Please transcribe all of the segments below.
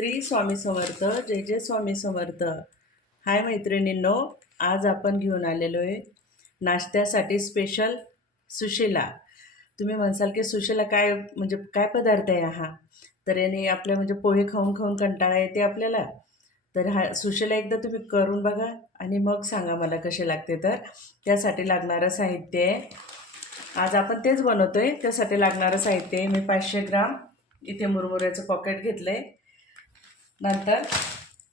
श्री स्वामी समर्थ जय जय स्वामी समर्थ. हाय मैत्रिणींनो आज आपण घेऊन आलेलो आहे नाश्त्यासाठी स्पेशल सुशिला. तुम्ही म्हणसाल की सुशिला काय म्हणजे काय पदार्थ आहे हा? तर याने आपल्या म्हणजे पोहे खाऊन खाऊन कंटाळा येते आपल्याला. तर हा सुशिला एकदा तुम्ही करून बघा आणि मग सांगा मला कसे लागते तर. त्यासाठी लागणारं साहित्य आहे. आज आपण तेच बनवतो आहे त्यासाठी लागणारं साहित्य आहे. मी पाचशे ग्राम इथे मुरमुऱ्याचं पॉकेट घेतलं आहे नंतर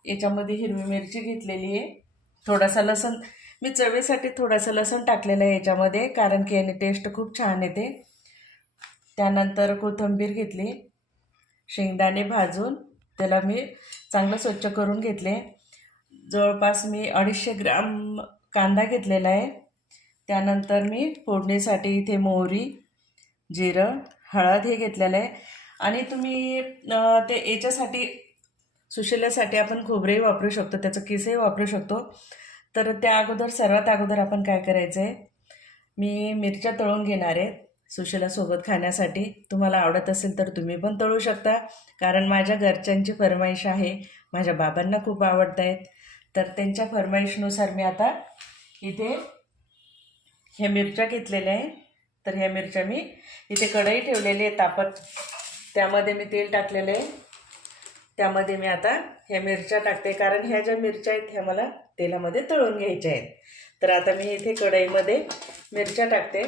याच्यामध्ये हिरवी मिरची घेतलेली आहे. थोडासा लसण मी चवीसाठी थोडासा लसण टाकलेलं आहे याच्यामध्ये कारण की याने टेस्ट खूप छान येते. त्यानंतर कोथिंबीर घेतली शेंगदाणे भाजून त्याला मी चांगलं स्वच्छ करून घेतले. जवळपास मी अडीचशे ग्राम कांदा घेतलेला आहे. त्यानंतर मी फोडणीसाठी इथे मोहरी जिरं हळद हे घेतलेलं आहे. आणि तुम्ही ते याच्यासाठी सुशिल्यासाठी आपण खोबरेही वापरू शकतो त्याचं किसही वापरू शकतो. तर त्या अगोदर सर्वात अगोदर आपण काय करायचं आहे मी मिरच्या तळून घेणार आहे सुशिलासोबत खाण्यासाठी. तुम्हाला आवडत असेल तर तुम्ही पण तळू शकता कारण माझ्या घरच्यांची फरमाईश आहे. माझ्या बाबांना खूप आवडत आहेत तर त्यांच्या फरमाईशनुसार मी आता इथे ह्या मिरच्या घेतलेल्या आहे तर ह्या मिरच्या मी इथे कढई ठेवलेली आहे तापत. त्यामध्ये मी तेल टाकलेलं आहे. त्यामध्ये मी आता ह्या मिरच्या टाकते. कारण ह्या ज्या मिरच्या आहेत ह्या मला तेलामध्ये तळून घ्यायच्या आहेत. तर आता मी इथे कढईमध्ये मिरच्या टाकते.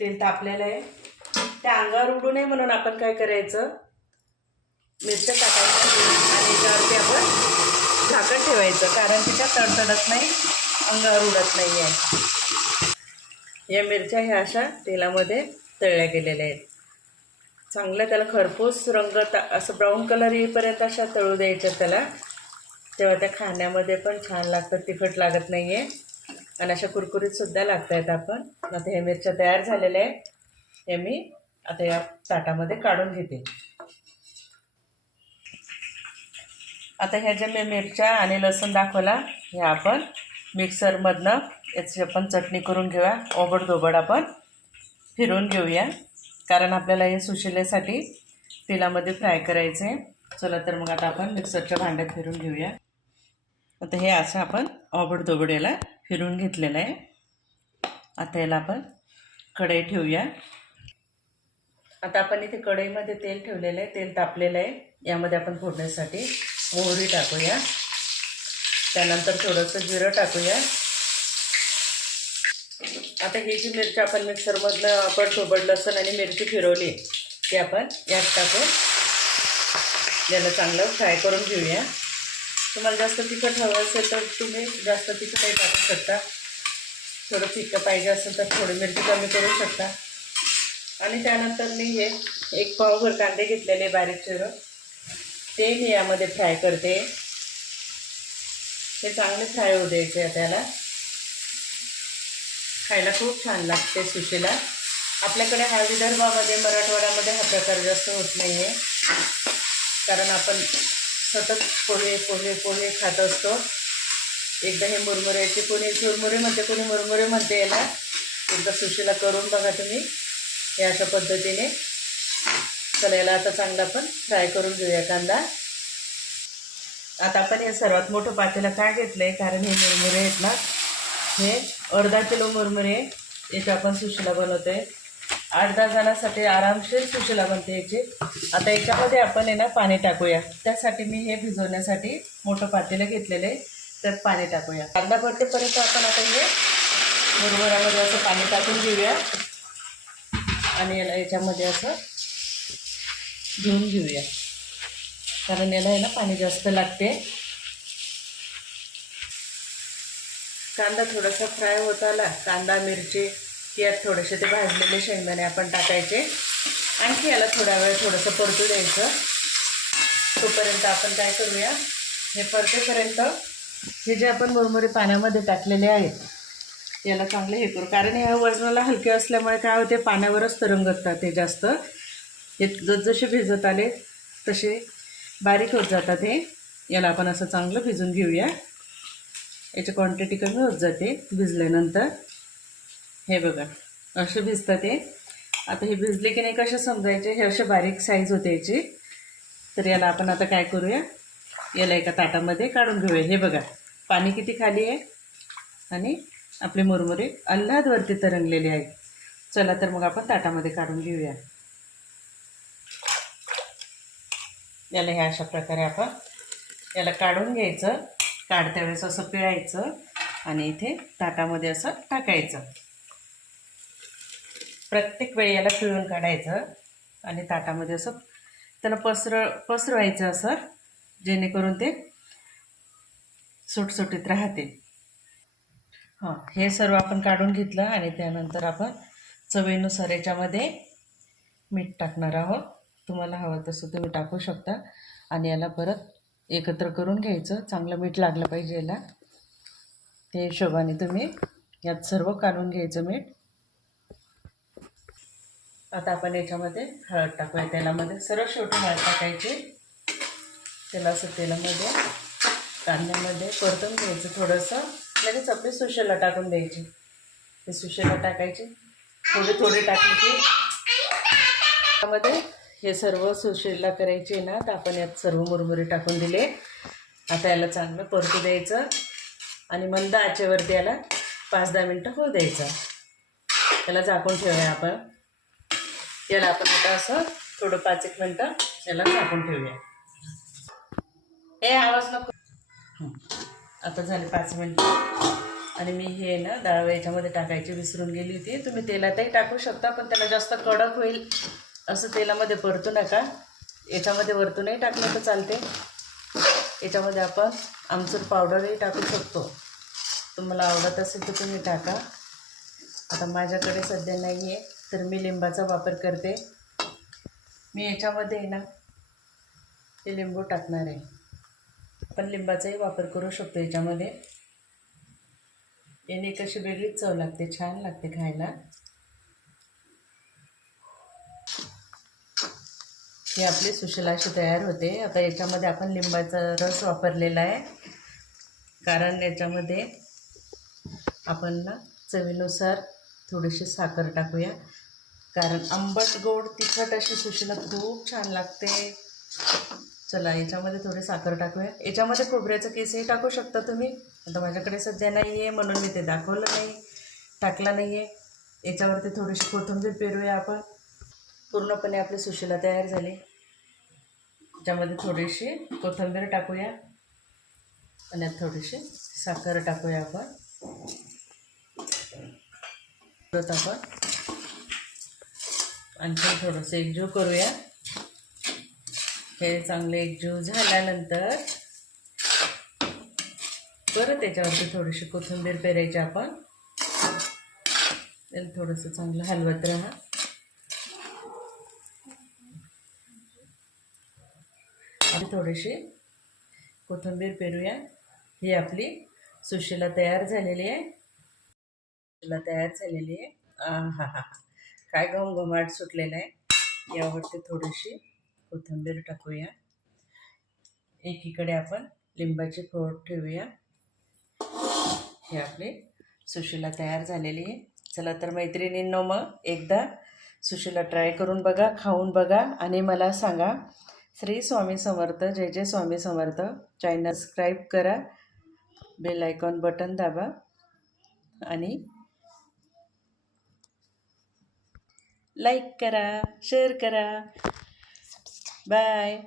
तेल तापलेलं आहे. त्या अंगावर उडू नये म्हणून आपण काय करायचं? मिरच्या टाकायचं आणि याच्यावरती आपण झाकण ठेवायचं. कारण तिच्या तडतडत नाही अंगावर उडत नाही आहे या मिरच्या ह्या अशा तेलामध्ये तळल्या गेलेल्या आहेत. चांगलं त्याला खरपूस रंग असं ब्राऊन कलर येईपर्यंत अशा तळू द्यायच्या त्याला. तेव्हा त्या खाण्यामध्ये पण छान लागतात तिखट लागत नाही आहे आणि अशा कुरकुरीतसुद्धा लागत आहेत आपण. आता हे मिरच्या तयार झालेल्या आहेत. हे मी आता या ताटामध्ये काढून घेते. आता ह्या ज्या मी मिरच्या आणि लसूण दाखवला ह्या आपण मिक्सरमधनं याची आपण चटणी करून घेऊया. ओबड आपण फिरून घेऊया. कारण आपल्याला हे सुशिलेसाठी तेलामध्ये फ्राय करायचं आहे. चला तर मग आता आपण मिक्सरच्या भांड्यात फिरून घेऊया. आता हे असं आपण ओबड याला फिरून घेतलेलं आहे. आता याला आपण कढई ठेवूया. आता आपण इथे कढईमध्ये तेल ठेवलेलं आहे. तेल तापलेलं आहे. यामध्ये आपण फोडण्यासाठी मोहरी टाकूया. त्यानंतर थोडंसं जिरं टाकूया. आता ही जी मिरची आपण मिक्सरमधनं आपण सोबड लसूण आणि मिरची फिरवली ती आपण यात टाकून याला चांगलं फ्राय करून घेऊया. तुम्हाला जास्त तिखट हवं असेल तर तुम्ही जास्त तिखटही टाकू शकता. थोडं फिक्कं पाहिजे असेल तर थोडी मिरची कमी करू शकता. आणि त्यानंतर मी हे एक पावभर कांदे घेतलेले बारीक चिरं ते मी यामध्ये फ्राय करते. हे चांगले फ्राय होऊ द्यायचे त्याला. खायला खूप छान लागते सुशीला. आपल्याकडे हा विदर्भामध्ये मराठवाड्यामध्ये हा प्रकार जास्त होत नाही आहे कारण आपण सतत पोहे पोहे पोहे खात असतो. एकदा हे मुरमुऱ्याचे कोणी चुरमुरे म्हणते कोणी मुरमुरे म्हणते याला एकदा सुशीला करून बघा तुम्ही. हे अशा पद्धतीने. चला याला आता चांगला आपण फ्राय करून घेऊया कांदा. आता आपण हे सर्वात मोठं पातेलं काय घेतलं आहे कारण हे मुरमुरे आहेत ना. हे अर्धा किलो मुरमुरे याचे आपण सुशिला बनवतो आहे आठ दहा जणांसाठी आरामशीर सुशिला बनते याची. आता याच्यामध्ये आपण आहे ना पाणी टाकूया. त्यासाठी मी हे भिजवण्यासाठी मोठं पातेलं घेतलेलं आहे. त्यात पाणी टाकूया. कांदा भरतेपर्यंत आपण आता हे मुरमुरामध्ये असं पाणी टाकून घेऊया. आणि याला याच्यामध्ये असं धुवून घेऊया. कारण याला आहे ना पाणी जास्त लागते. कांदा थोडासा फ्राय होत आला कांदा मिरची यात थोडेसे ते भाजलेले शेंगदाणे आपण टाकायचे. आणखी याला थोडा वेळ थोडंसं परतू द्यायचं. तोपर्यंत आपण काय करूया हे परतेपर्यंत हे जे आपण मुरमुरे पाण्यामध्ये टाकलेले आहेत याला चांगले हे करू. कारण ह्या वजनाला हलके असल्यामुळे काय होते पाण्यावरच तरंगतात ते जास्त. हे जसजसे भिजत आले तसे बारीक होत जातात हे. याला आपण असं चांगलं भिजून घेऊया. याची क्वांटिटी कमी होत जाते भिजल्यानंतर. हे बघा असे भिजतात ते आता हे भिजले की नाही कसे समजायचे? हे असे बारीक साईज होते याची. तर याला आपण आता काय करूया? याला एका ताटामध्ये काढून घेऊया. हे बघा पाणी किती खाली आहे? आणि आपले मुरमुरे अल्लादवरती तरंगलेले आहेत. चला तर मग आपण ताटामध्ये काढून घेऊया. याला ह्या अशा प्रकारे आपण याला काढून घ्यायचं. काढत्या वेळेस असं पिळायचं आणि इथे ताटामध्ये असं टाकायचं. प्रत्येक वेळी याला पिळून काढायचं आणि ताटामध्ये असं त्याला पसर पसरवायचं असं जेणेकरून ते सुटसुटीत राहते. हां हे सर्व आपण काढून घेतलं आणि त्यानंतर आपण चवीनुसार याच्यामध्ये मीठ टाकणार आहोत. तुम्हाला हवं तसं तुम्ही टाकू शकता. आणि याला परत एकत्र करून घ्यायचं. चांगलं मीठ लागलं पाहिजे याला. त्या हिशोबाने तुम्ही यात सर्व काढून घ्यायचं मीठ. आता आपण याच्यामध्ये हळद टाकूया. तेलामध्ये सर्व शेवटी हळद टाकायची. त्याला असं तेलामध्ये कांद्यामध्ये परतून घ्यायचं थोडंसं. लगेच आपली सुशेला टाकून द्यायची. ते सुशेला टाकायची. थोडे थोडे टाकायची. त्यामध्ये हे सर्व सुशेला करायचे ना तर आपण यात सर्व मुरमुरे टाकून दिले. आता याला चांगलं परतू द्यायचं. आणि मंद आचेवरती याला पाच दहा मिनटं होऊ द्यायचं. त्याला झाकून ठेवूया आपण. याला आपण आता असं थोडं पाच एक मिनटं याला झाकून ठेवूया. हे आवाज नको. आता झाले पाच मिनटं. आणि मी हे ना डाळ याच्यामध्ये टाकायची विसरून गेली होती. तुम्ही तेलातही टाकू शकता पण त्याला जास्त कडक होईल. असं तेलामध्ये परतू नका. याच्यामध्ये वरतूनही टाकलं तर चालते. याच्यामध्ये आपण आमचूर पावडरही टाकू शकतो. तुम्हाला आवडत असेल तर तुम्ही टाका. आता माझ्याकडे सध्या नाही आहे तर मी लिंबाचा वापर करते. मी याच्यामध्ये आहे ना ते लिंबू टाकणार आहे. आपण लिंबाचाही वापर करू शकतो याच्यामध्ये. याने कशी वेगळीच चव लागते छान लागते खायला. हे आपली सुशिला अशी तयार होते. आता याच्यामध्ये आपण लिंबाचा रस वापरलेला आहे. कारण याच्यामध्ये आपण ना चवीनुसार थोडीशी साखर टाकूया. कारण आंबट गोड तिखट अशी सुशीला खूप छान लागते. चला याच्यामध्ये थोडी साखर टाकूया. याच्यामध्ये खोबऱ्याचं केसही टाकू शकता तुम्ही. आता माझ्याकडे सध्या नाही आहे म्हणून मी ते दाखवलं नाही. टाकला नाही आहे याच्यावरती थोडीशी कोथिंबीर पेरूया आपण. पूर्णपणे आपली सुशीला तयार झाली. त्याच्यामध्ये थोडीशी कोथिंबीर टाकूया. आणि थोडीशी साखर टाकूया आपण. परत आपण आणखी थोडंसं एकजीव करूया. हे चांगले एकजीव झाल्यानंतर परत त्याच्यावरती थोडीशी कोथिंबीर पेरायची आपण. थोडंसं चांगलं हलवत राहा. थोडीशी कोथिंबीर पेरूया. ही आपली सुशीला तयार झालेली आहे. सुशीला तयार झालेली आहे. हा हा काय घमघमाट सुटलेला आहे. यावरती थोडीशी कोथिंबीर टाकूया. एकीकडे आपण लिंबाची फोड ठेवूया. हे आपली सुशीला तयार झालेली आहे. चला तर मैत्रिणींनो मग एकदा सुशीला ट्राय करून बघा खाऊन बघा आणि मला सांगा श्री स्वामी समर्थ जय जय स्वामी समर्थ. चॅनल सबस्क्राईब करा. बेल आयकॉन बटन दाबा. आणि लाईक करा शेअर करा. बाय